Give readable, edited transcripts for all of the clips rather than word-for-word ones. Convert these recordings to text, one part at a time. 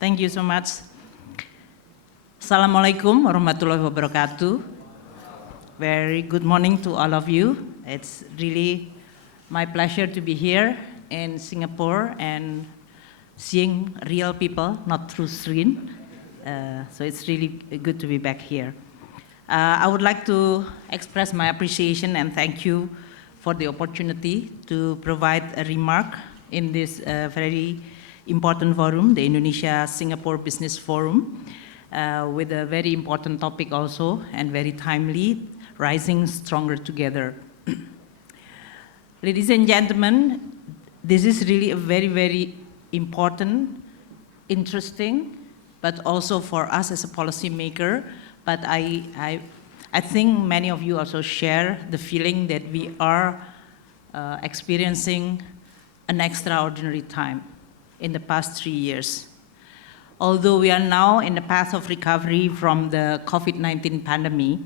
Thank you so much. Assalamualaikum warahmatullahi wabarakatuh. Very good morning to all of you. It's really my pleasure to be here in Singapore and seeing real people, not through screen. So it's really good to be back here. I would like to express my appreciation and thank you for the opportunity to provide a remark in this very important forum, the Indonesia-Singapore Business Forum, with a very important topic also and very timely, Rising Stronger Together. Ladies and gentlemen, this is really a very, very important, interesting, but also for us as a policymaker, but I think many of you also share the feeling that we are experiencing an extraordinary time in the past 3 years. Although we are now in the path of recovery from the COVID-19 pandemic,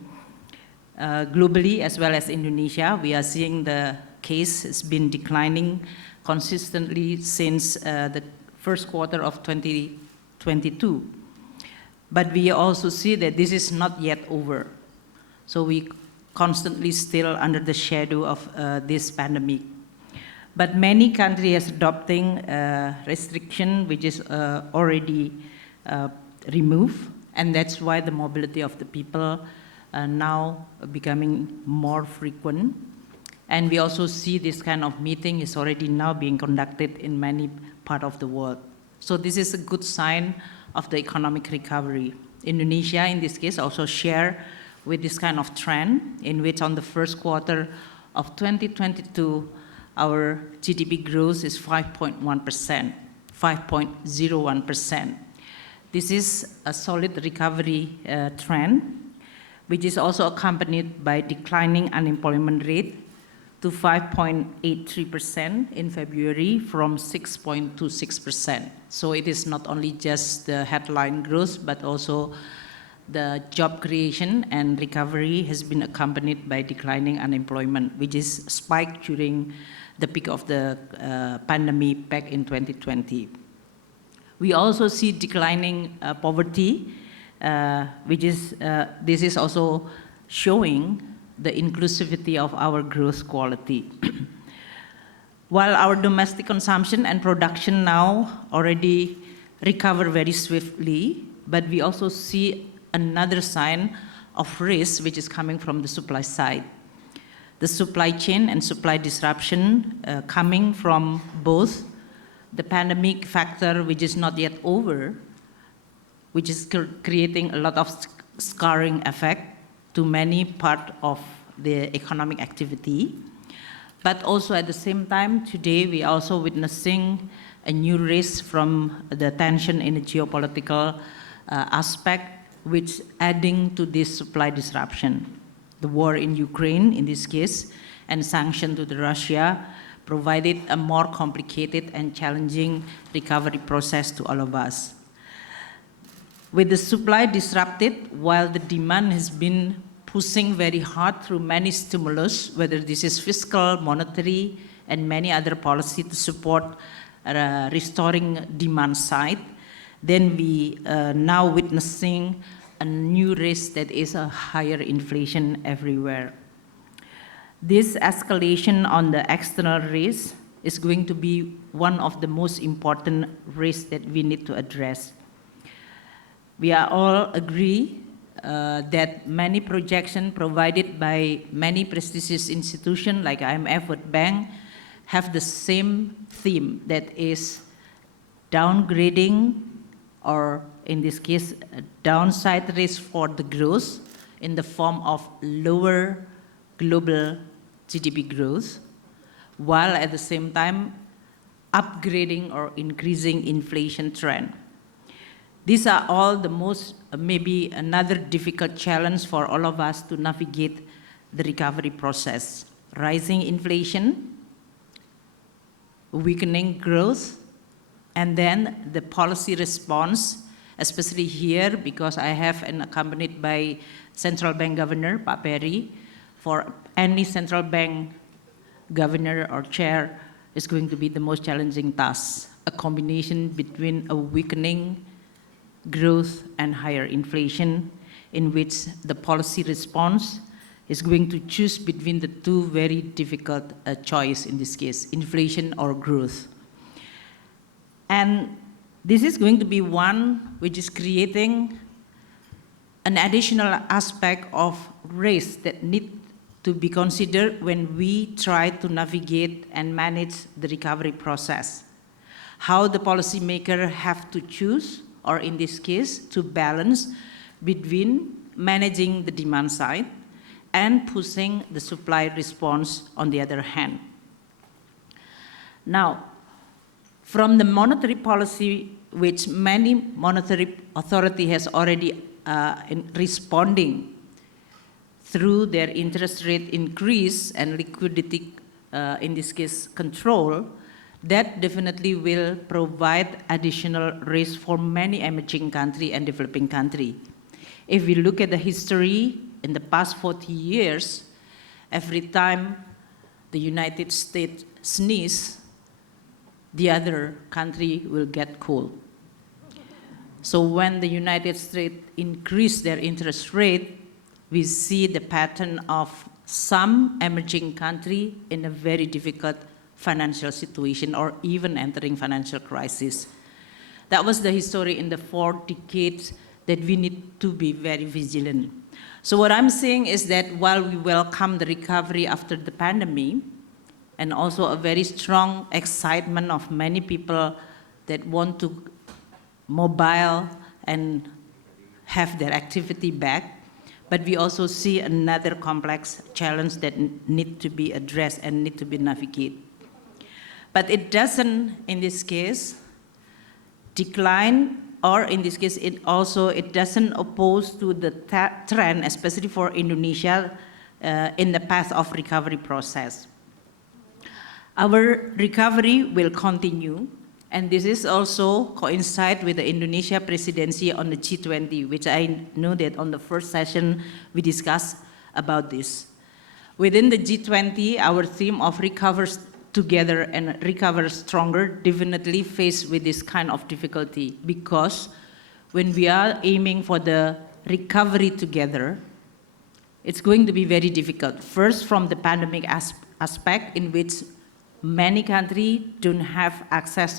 globally as well as Indonesia, we are seeing the case has been declining consistently since the first quarter of 2022. But we also see that this is not yet over. So we constantly still under the shadow of this pandemic. But many countries are adopting restriction which is already removed, and that's why the mobility of the people are now becoming more frequent. And we also see this kind of meeting is already now being conducted in many parts of the world. So this is a good sign of the economic recovery. Indonesia, in this case, also share with this kind of trend in which on the first quarter of 2022, our GDP growth is 5.1%, 5.01%. This is a solid recovery trend, which is also accompanied by declining unemployment rate to 5.83% in February from 6.26%. So it is not only just the headline growth, but also the job creation and recovery has been accompanied by declining unemployment, which is spiked during the peak of the pandemic back in 2020. We also see declining poverty, which is, this is also showing the inclusivity of our growth quality. While our domestic consumption and production now already recover very swiftly, but we also see another sign of risk which is coming from the supply side. The supply chain and supply disruption coming from both the pandemic factor, which is not yet over, which is creating a lot of scarring effect to many parts of the economic activity. But also at the same time, today we are also witnessing a new risk from the tension in the geopolitical aspect, which adding to this supply disruption. The war in Ukraine, in this case, and sanction to the Russia provided a more complicated and challenging recovery process to all of us. With the supply disrupted, while the demand has been pushing very hard through many stimulus, whether this is fiscal, monetary, and many other policies to support restoring demand side, then we now witnessing a new risk that is a higher inflation everywhere. This escalation on the external risk is going to be one of the most important risks that we need to address. We are all agree that many projections provided by many prestigious institutions like IMF, World Bank, have the same theme, that is downgrading, or in this case, a downside risk for the growth in the form of lower global GDP growth, while at the same time upgrading or increasing inflation trend. These are all the most, maybe another difficult challenge for all of us to navigate the recovery process. Rising inflation, weakening growth, and then the policy response, especially here, because I have an accompanied by Central Bank Governor, Pak Peri. For any central bank governor or chair is going to be the most challenging task, a combination between a weakening growth and higher inflation, in which the policy response is going to choose between the two very difficult choice in this case, inflation or growth. And this is going to be one which is creating an additional aspect of risk that need to be considered when we try to navigate and manage the recovery process. How the policymaker have to choose, or in this case, to balance between managing the demand side and pushing the supply response on the other hand. Now, from the monetary policy, which many monetary authority has already in responding through their interest rate increase and liquidity, in this case, control, that definitely will provide additional risk for many emerging country and developing country. If we look at the history in the past 40 years, every time the United States sneeze, the other country will get cold. So when the United States increase their interest rate, we see the pattern of some emerging country in a very difficult financial situation or even entering financial crisis. That was the history in the 4 decades that we need to be very vigilant. So what I'm saying is that while we welcome the recovery after the pandemic, and also a very strong excitement of many people that want to mobile and have their activity back, but we also see another complex challenge that need to be addressed and need to be navigated. But it doesn't, in this case, decline, or in this case, it doesn't oppose to the trend, especially for Indonesia, in the path of recovery process. Our recovery will continue, and this is also coincide with the Indonesia presidency on the G20, which I know that on the first session we discussed about this. Within the G20, our theme of recover together and recover stronger definitely faced with this kind of difficulty, because when we are aiming for the recovery together, it's going to be very difficult. First, from the pandemic aspect, in which many countries don't have access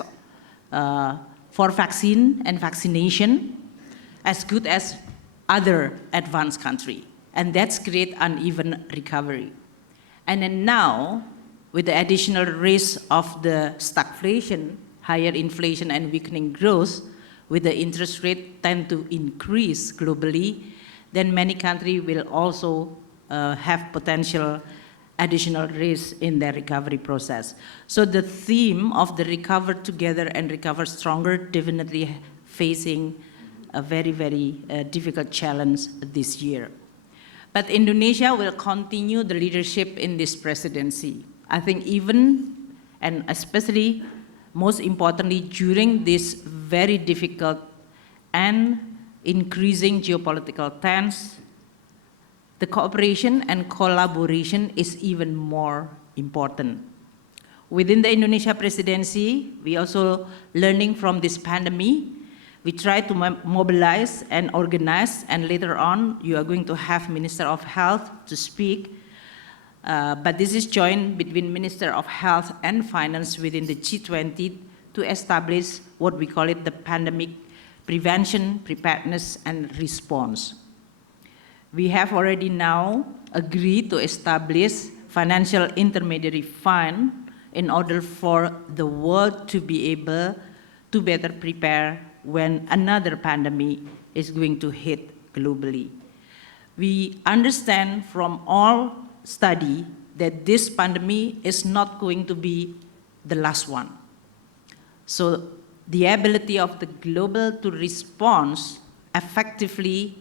for vaccine and vaccination as good as other advanced countries. And that's create uneven recovery. And then now, with the additional risk of the stagflation, higher inflation and weakening growth, with the interest rate tend to increase globally, then many countries will also have potential additional risk in their recovery process. So the theme of the recover together and recover stronger definitely facing a very, very difficult challenge this year. But Indonesia will continue the leadership in this presidency. I think even, and especially most importantly, during this very difficult and increasing geopolitical tense, the cooperation and collaboration is even more important. Within the Indonesia presidency, we also learning from this pandemic. We try to mobilize and organize, and later on, you are going to have Minister of Health to speak. But this is joined between Minister of Health and Finance within the G20 to establish what we call it the pandemic prevention, preparedness, and response. We have already now agreed to establish financial intermediary fund in order for the world to be able to better prepare when another pandemic is going to hit globally. We understand from all study that this pandemic is not going to be the last one. So the ability of the global to respond effectively,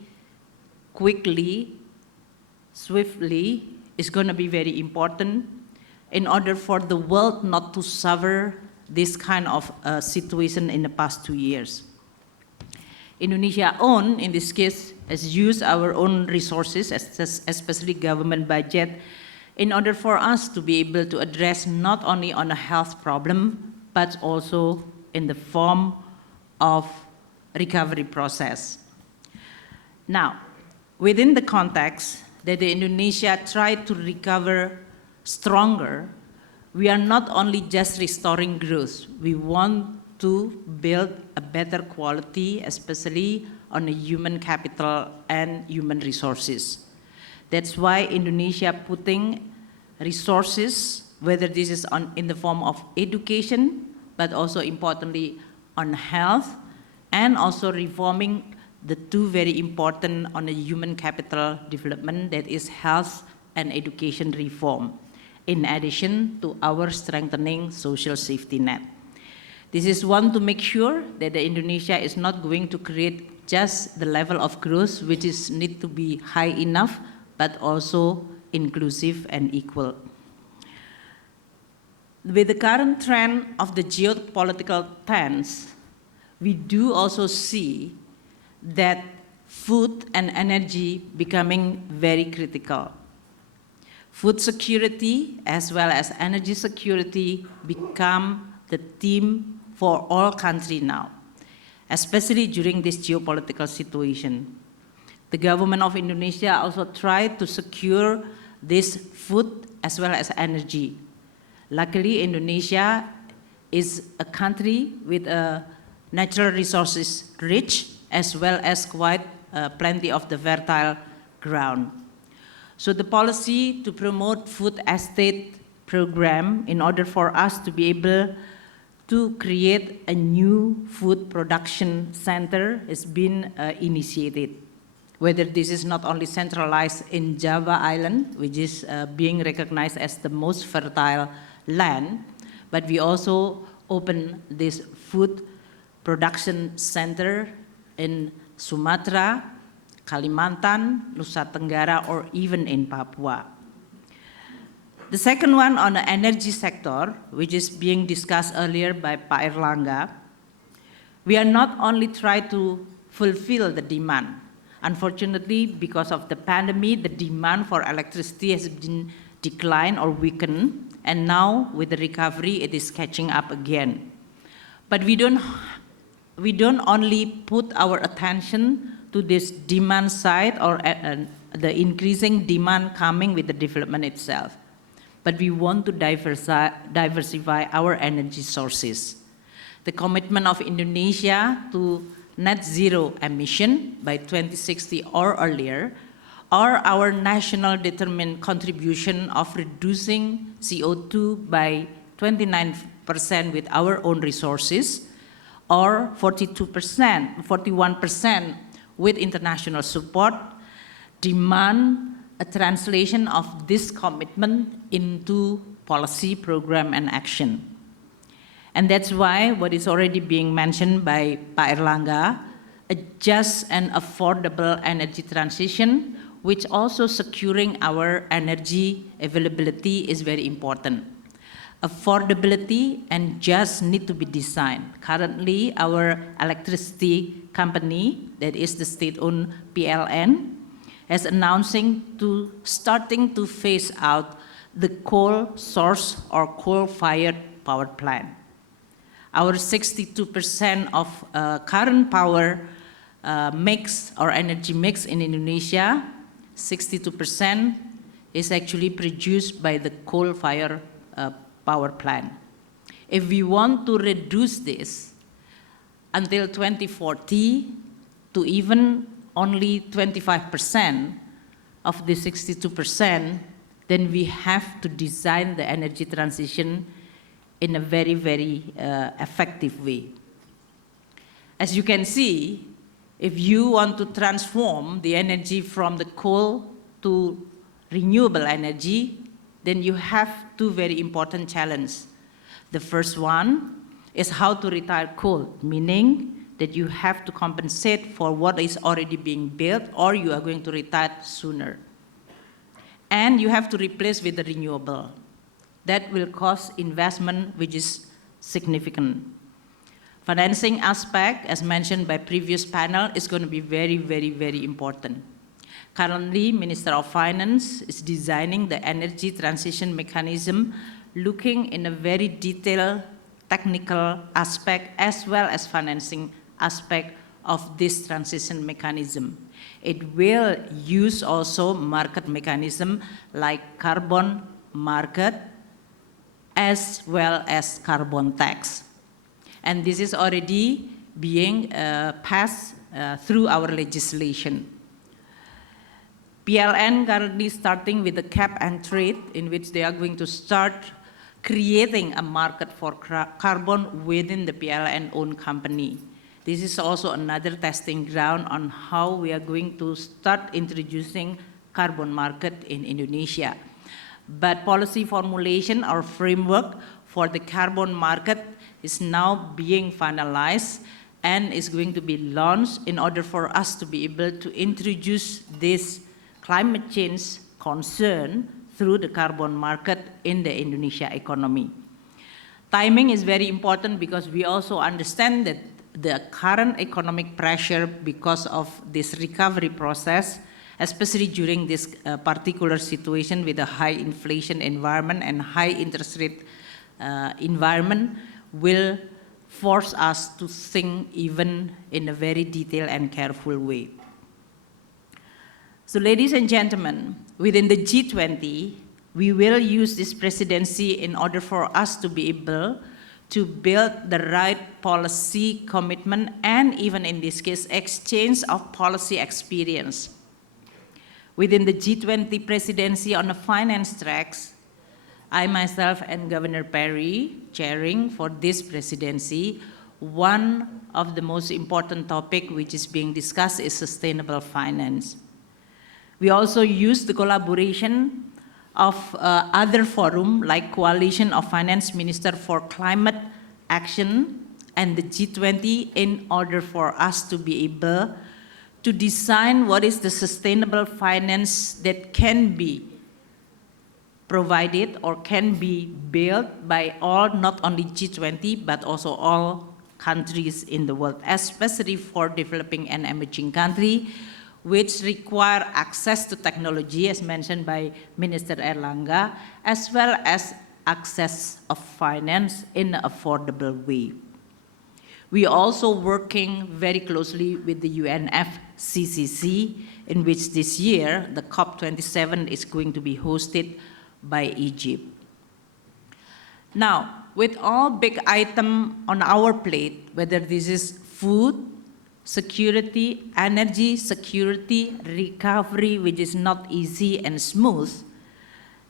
quickly, swiftly is going to be very important in order for the world not to suffer this kind of situation in the past 2 years. Indonesia own, in this case, has used our own resources, especially government budget, in order for us to be able to address not only on a health problem, but also in the form of recovery process. Now, within the context that Indonesia tried to recover stronger, we are not only just restoring growth, we want to build a better quality, especially on the human capital and human resources. That's why Indonesia putting resources, whether this is in the form of education, but also importantly on health, and also reforming the two very important on the human capital development, that is health and education reform, in addition to our strengthening social safety net. This is one to make sure that Indonesia is not going to create just the level of growth which is need to be high enough, but also inclusive and equal. With the current trend of the geopolitical tense, we do also see that food and energy becoming very critical. Food security as well as energy security become the theme for all countries now, especially during this geopolitical situation. The government of Indonesia also tried to secure this food as well as energy. Luckily, Indonesia is a country with natural resources rich as well as quite plenty of the fertile ground. So the policy to promote food estate program in order for us to be able to create a new food production center has been initiated. Whether this is not only centralized in Java Island, which is being recognized as the most fertile land, but we also open this food production center in Sumatra, Kalimantan, Nusa Tenggara, or even in Papua. The second one on the energy sector, which is being discussed earlier by Pak Erlangga, we are not only trying to fulfill the demand. Unfortunately, because of the pandemic, the demand for electricity has been declined or weakened, and now with the recovery, it is catching up again. But we don't only put our attention to this demand side or the increasing demand coming with the development itself, but we want to diversify our energy sources. The commitment of Indonesia to net zero emission by 2060 or earlier, or our national determined contribution of reducing CO2 by 29% with our own resources, or 41% with international support, demand a translation of this commitment into policy, program, and action. And that's why what is already being mentioned by Pak Erlangga, a just and affordable energy transition, which also securing our energy availability is very important. Affordability and just need to be designed. Currently, our electricity company, that is the state-owned PLN, is announcing to starting to phase out the coal source or coal-fired power plant. Our 62% of current power mix or energy mix in Indonesia, 62% is actually produced by the coal-fired power plant. If we want to reduce this until 2040 to even only 25% of the 62%, then we have to design the energy transition in a very, very effective way. As you can see, if you want to transform the energy from the coal to renewable energy, then you have two very important challenges. The first one is how to retire coal, meaning that you have to compensate for what is already being built or you are going to retire sooner. And you have to replace with the renewable. That will cost investment which is significant. Financing aspect, as mentioned by previous panel, is going to be very, very, very important. Currently, Minister of Finance is designing the energy transition mechanism looking in a very detailed technical aspect as well as financing aspect of this transition mechanism. It will use also market mechanism like carbon market as well as carbon tax. And this is already being passed through our legislation. PLN currently starting with the cap and trade, in which they are going to start creating a market for carbon within the PLN-owned company. This is also another testing ground on how we are going to start introducing carbon market in Indonesia. But policy formulation or framework for the carbon market is now being finalized and is going to be launched in order for us to be able to introduce this climate change concern through the carbon market in the Indonesia economy. Timing is very important because we also understand that the current economic pressure because of this recovery process, especially during this particular situation with a high inflation environment and high interest rate environment, will force us to think even in a very detailed and careful way. So ladies and gentlemen, within the G20, we will use this presidency in order for us to be able to build the right policy commitment and even in this case, exchange of policy experience. Within the G20 presidency on the finance tracks, I myself and Governor Perry, chairing for this presidency, one of the most important topic which is being discussed is sustainable finance. We also use the collaboration of other forum like Coalition of Finance Ministers for Climate Action and the G20 in order for us to be able to design what is the sustainable finance that can be provided or can be built by all, not only G20, but also all countries in the world, especially for developing and emerging countries, which require access to technology, as mentioned by Minister Erlangga, as well as access of finance in an affordable way. We are also working very closely with the UNFCCC, in which this year the COP27 is going to be hosted by Egypt. Now, with all big items on our plate, whether this is food, security, energy security, recovery, which is not easy and smooth,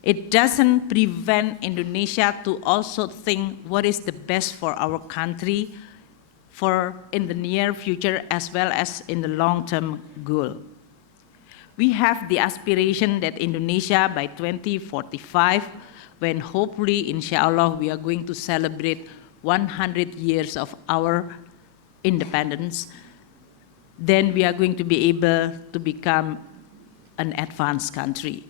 it doesn't prevent Indonesia to also think what is the best for our country for in the near future as well as in the long-term goal. We have the aspiration that Indonesia by 2045, when hopefully, inshallah, we are going to celebrate 100 years of our independence, then we are going to be able to become an advanced country.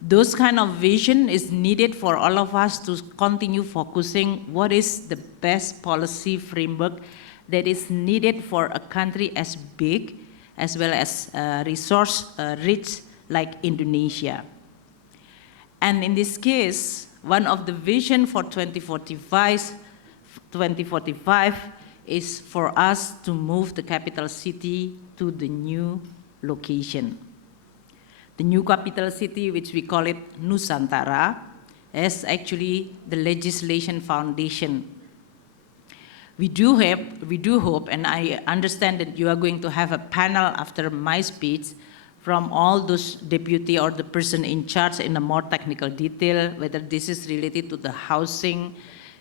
Those kind of vision is needed for all of us to continue focusing what is the best policy framework that is needed for a country as big as well as resource rich like Indonesia. And in this case, one of the vision for 2045 is for us to move the capital city to the new location. The new capital city, which we call it Nusantara, is actually the legislation foundation. We do hope, and I understand that you are going to have a panel after my speech from all those deputy or the person in charge in a more technical detail, whether this is related to the housing,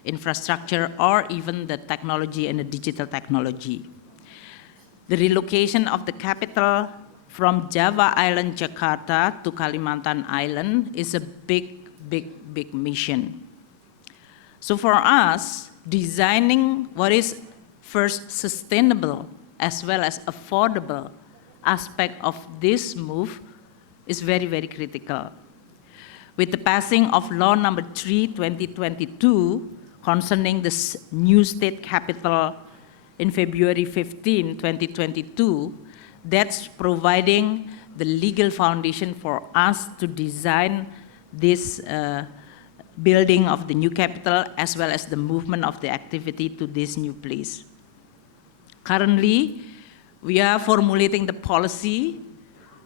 infrastructure, or even the technology and the digital technology. The relocation of the capital from Java Island, Jakarta to Kalimantan Island is a big mission. So for us, designing what is first sustainable as well as affordable aspect of this move is very critical. With the passing of Law Number 3/2022 concerning the new state capital in February 15, 2022, that's providing the legal foundation for us to design this building of the new capital as well as the movement of the activity to this new place. Currently, we are formulating the policy,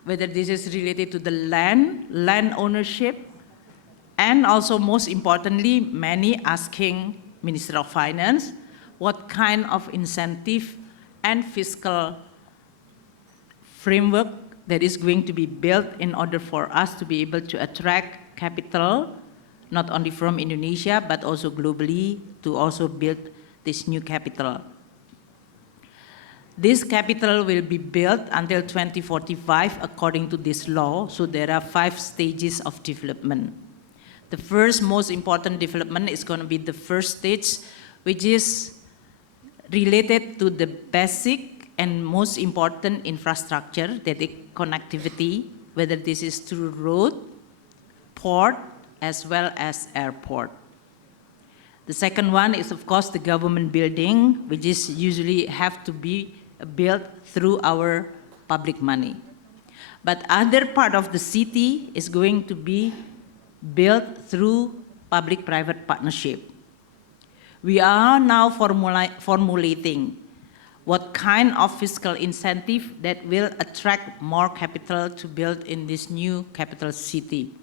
whether this is related to the land ownership, and also most importantly, many asking Minister of Finance, what kind of incentive and fiscal framework that is going to be built in order for us to be able to attract capital, not only from Indonesia, but also globally, to also build this new capital. This capital will be built until 2045 according to this law, so there are 5 stages of development. The first most important development is going to be the first stage, which is related to the basic and most important infrastructure, that is connectivity, whether this is through road, port, as well as airport. The second one is, of course, the government building, which is usually have to be built through our public money. But other part of the city is going to be built through public-private partnership. We are now formulating what kind of fiscal incentive that will attract more capital to build in this new capital city.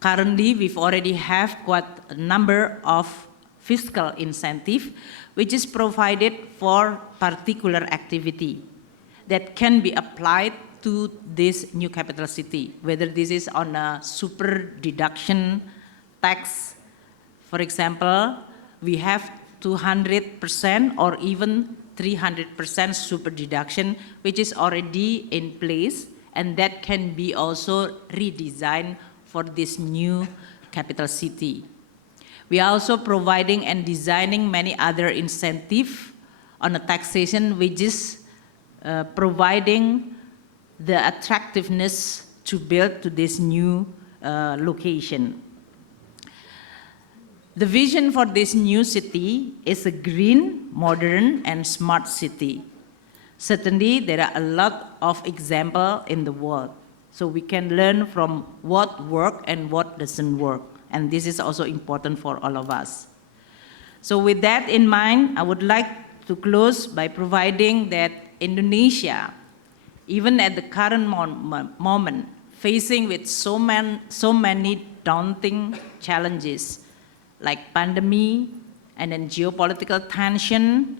Currently, we've already have quite a number of fiscal incentive which is provided for particular activity that can be applied to this new capital city, whether this is on a super deduction tax. For example, we have 200% or even 300% super deduction, which is already in place, and that can be also redesigned for this new capital city. We are also providing and designing many other incentives on a taxation, which is providing the attractiveness to build to this new location. The vision for this new city is a green, modern, and smart city. Certainly, there are a lot of examples in the world, so we can learn from what works and what doesn't work. And this is also important for all of us. So with that in mind, I would like to close by providing that Indonesia, even at the current moment, facing with so many daunting challenges, like pandemic and then geopolitical tension,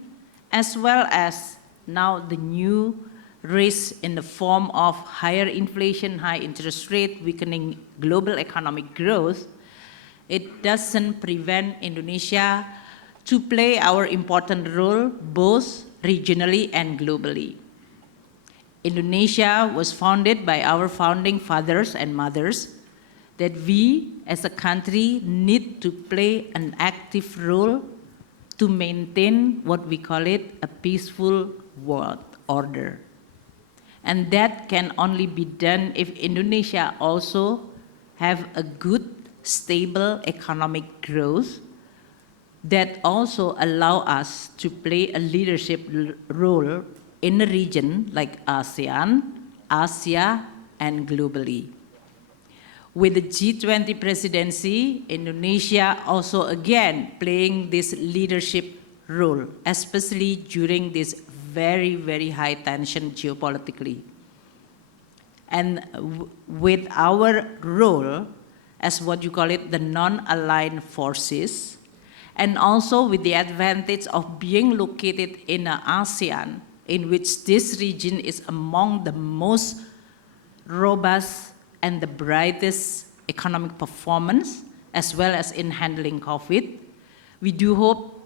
as well as now the new risk in the form of higher inflation, high interest rate, weakening global economic growth, it doesn't prevent Indonesia to play our important role both regionally and globally. Indonesia was founded by our founding fathers and mothers, that we as a country need to play an active role to maintain what we call it a peaceful world order. And that can only be done if Indonesia also have a good, stable economic growth that also allow us to play a leadership role in a region like ASEAN, Asia, and globally. With the G20 presidency, Indonesia also again playing this leadership role, especially during this very, very high tension geopolitically. And with our role as what you call it, the non-aligned forces, and also with the advantage of being located in ASEAN, in which this region is among the most robust and the brightest economic performance, as well as in handling COVID. We do hope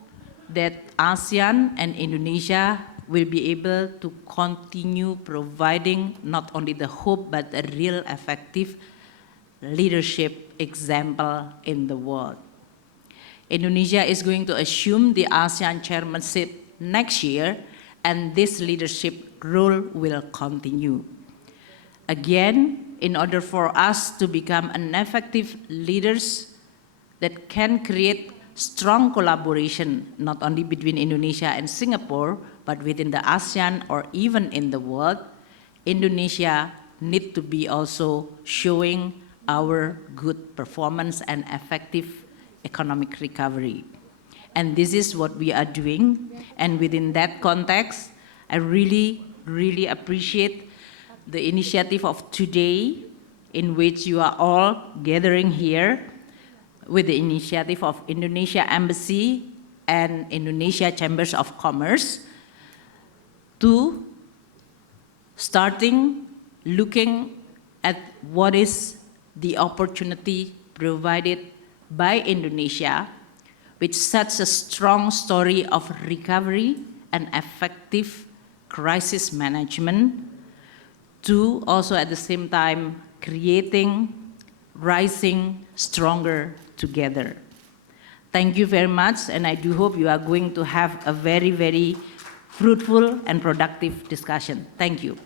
that ASEAN and Indonesia will be able to continue providing not only the hope, but a real effective leadership example in the world. Indonesia is going to assume the ASEAN chairmanship next year, and this leadership role will continue. Again, in order for us to become an effective leaders that can create strong collaboration, not only between Indonesia and Singapore, but within the ASEAN or even in the world, Indonesia need to be also showing our good performance and effective economic recovery. And this is what we are doing. And within that context, I really, really appreciate the initiative of today, in which you are all gathering here with the initiative of Indonesia Embassy and Indonesia Chambers of Commerce to starting looking at what is the opportunity provided by Indonesia with such a strong story of recovery and effective crisis management, to also at the same time creating, rising stronger together. Thank you very much, and I do hope you are going to have a very, very fruitful and productive discussion. Thank you.